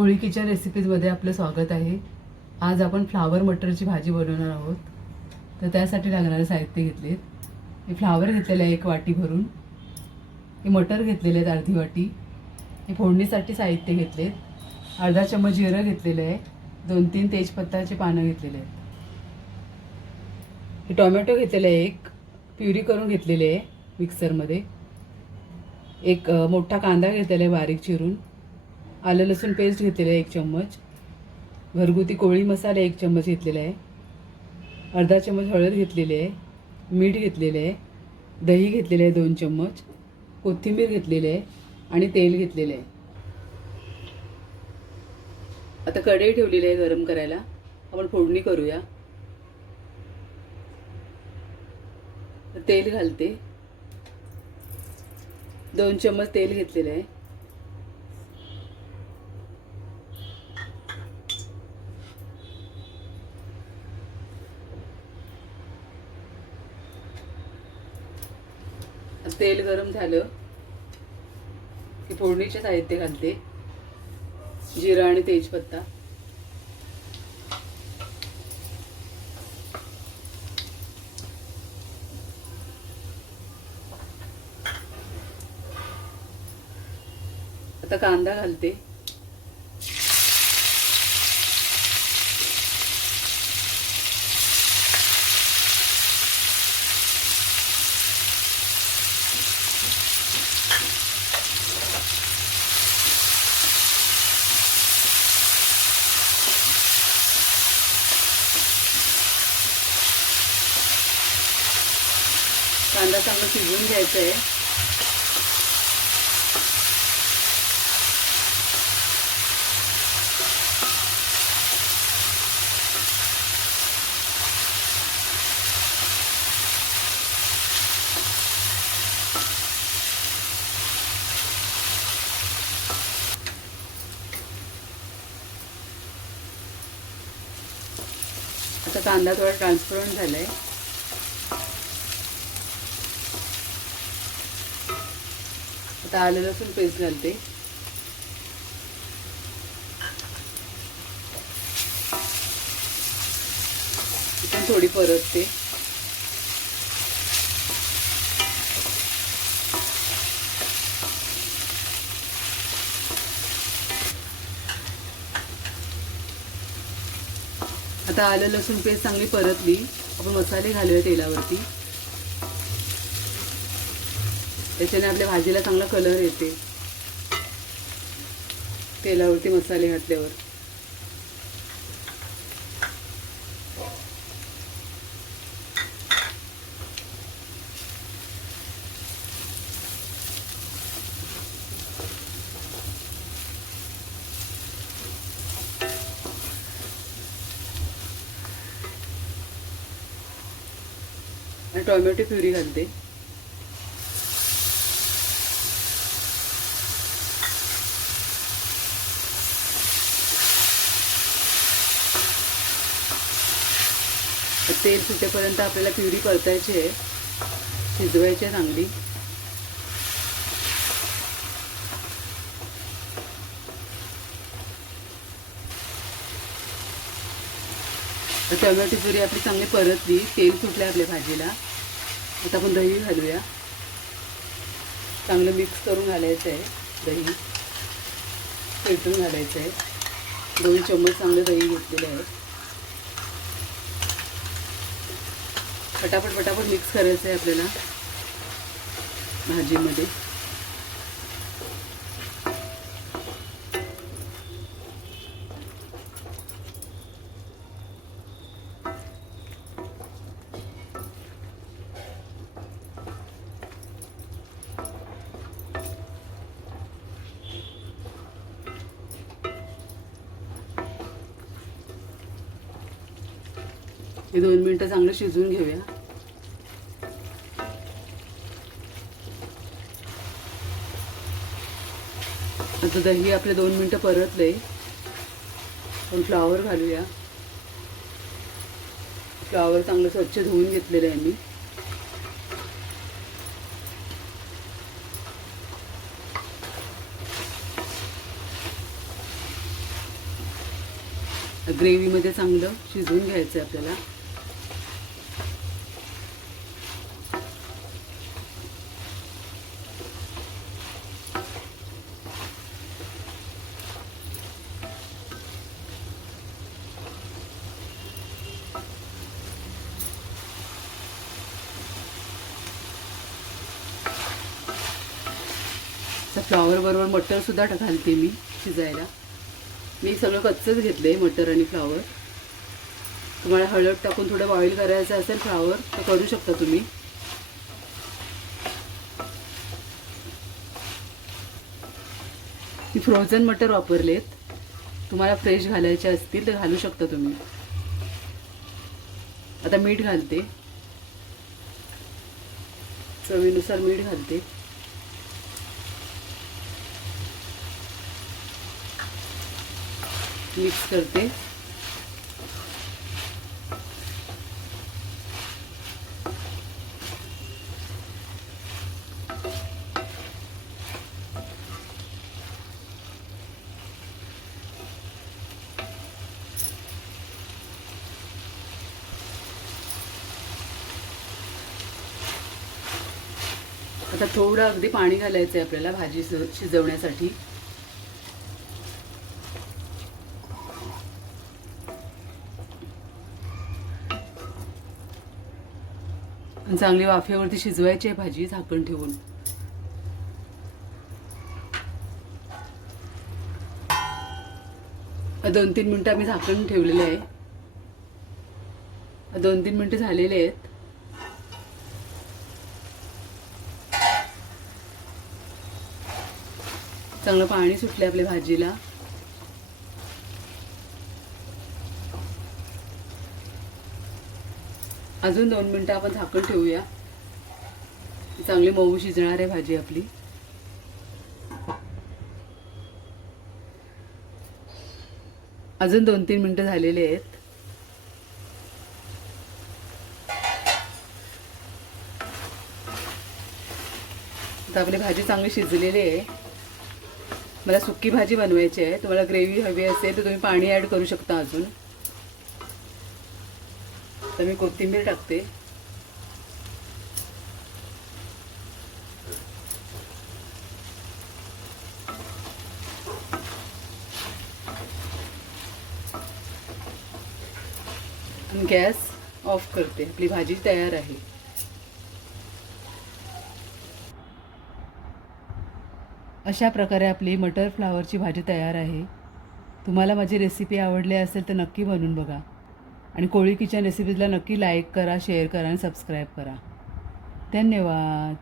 होळीकीच्या रेसिपीजमध्ये आपलं स्वागत आहे. आज आपण फ्लावर मटरची भाजी बनवणार आहोत. तर त्यासाठी लागणारे साहित्य घेतले हे फ्लावर घेतलेलं आहे एक वाटी भरून. हे मटर घेतलेले आहेत अर्धी वाटी. हे फोडणीसाठी साहित्य घेतलेत. अर्धा चम्मच जिरं घेतलेलं आहे. दोन तीन तेजपत्ताचे पानं घेतलेले आहेत. हे टोमॅटो घेतलेलं आहे एक. प्युरी करून घेतलेले आहे मिक्सरमध्ये एक मोठा कांदा घेतलेला आहे बारीक चिरून. आलं लसूण पेस्ट घेतलेलं आहे एक चम्मच. घरगुती कोळी मसाला एक चम्मच घेतलेला आहे. अर्धा चम्मच हळद घेतलेली आहे. मीठ घेतलेलं आहे. दही घेतलेलं आहे दोन चम्मच. कोथिंबीर घेतलेली आहे आणि तेल घेतलेलं आहे. आता कढई ठेवलेली आहे गरम करायला. आपण फोडणी करूया. तेल घालते. दोन चम्मच तेल घेतलेलं आहे. तेल गरम झालं की फोडणीचे साहित्य घालते. जिरा आणि तेजपत्ता. आता कांदा घालते. कांदा चांगला शिजवून घ्यायचा आहे आता कांदा थोडा ट्रान्सपरंट झालाय. आता आलं लसूण पेस्ट घालते. पण थोडी परतते. आता आलं लसूण पेस्ट चांगली परतली. आपण मसाले घालूया तेलावरती. त्याच्याने आपल्या भाजीला चांगला कलर येते. तेलावरती मसाले घातल्यावर. आणि टोमॅटो प्युरी घालते. तेल सुटेपर्यंत आपल्याला प्युरी परतायची आहे. शिजवायची आहे चांगली. टमॅटो टोमॅटो प्युरी आपली चांगली परतली. तेल सुटलं आपल्या भाजीला. आता आपण दही घालूया. चांगलं मिक्स करून घालायचं आहे दही पेटून घालायचं आहे दोन चम्मच चांगलं दही घेतलेलं आहे. पटापट पटापट मिक्स करायचं आहे आपल्याला भाजीमध्ये. हे दोन मिनटं चांगलं शिजवून घेऊया. आता दही आपले दोन मिनटं परतले पण फ्लावर घालूया. फ्लावर चांगलं स्वच्छ धुवून घेतलेलं आहे मी. ग्रेव्हीमध्ये चांगलं शिजवून घ्यायचं आहे आपल्याला. फ्लॉवर बरोबर मटर सुद्धा घालते मी शिजायला. मी सगळं कच्चंच घेतलंय मटर आणि फ्लॉवर. तुम्हाला हळद टाकून थोडं बॉईल करायचं असेल फ्लॉवर तर करू शकता तुम्ही. मी फ्रोझन मटर वापरलेत. तुम्हाला फ्रेश घालायचे असतील तर घालू शकता तुम्ही. आता मीठ घालते. चवीनुसार मीठ घालते. मिक्स करते. आता थोडं अगदी पाणी घालायचं आहे आपल्याला भाजी शिजवण्यासाठी. चांगली वाफेवरती शिजवायची आहे भाजी झाकण ठेवून. दोन तीन मिनटं आम्ही झाकण ठेवलेलं आहे. दोन तीन मिनटं झालेले आहेत. चांगलं पाणी सुटलं आपल्या भाजीला. अजून दोन मिनटं आपण झाकण ठेवूया. चांगली मऊ शिजणार आहे भाजी आपली. अजून दोन तीन मिनटं झालेले आहेत. आता आपली भाजी चांगली शिजलेली आहे. मला सुकी भाजी बनवायची आहे. तुम्हाला ग्रेव्ही हवी असेल तर तुम्ही पाणी ॲड करू शकता अजून. आता मी कोथिंबीर टाकते. गॅस ऑफ करते. आपली भाजी तयार आहे. अशा प्रकारे आपली मटर फ्लावरची भाजी तयार आहे. तुम्हाला माझी रेसिपी आवडली असेल तर नक्की बनवून बघा. आणि कोळी किचन रेसिपीजला नक्की लाईक करा शेअर करा आणि सबस्क्राईब करा. धन्यवाद.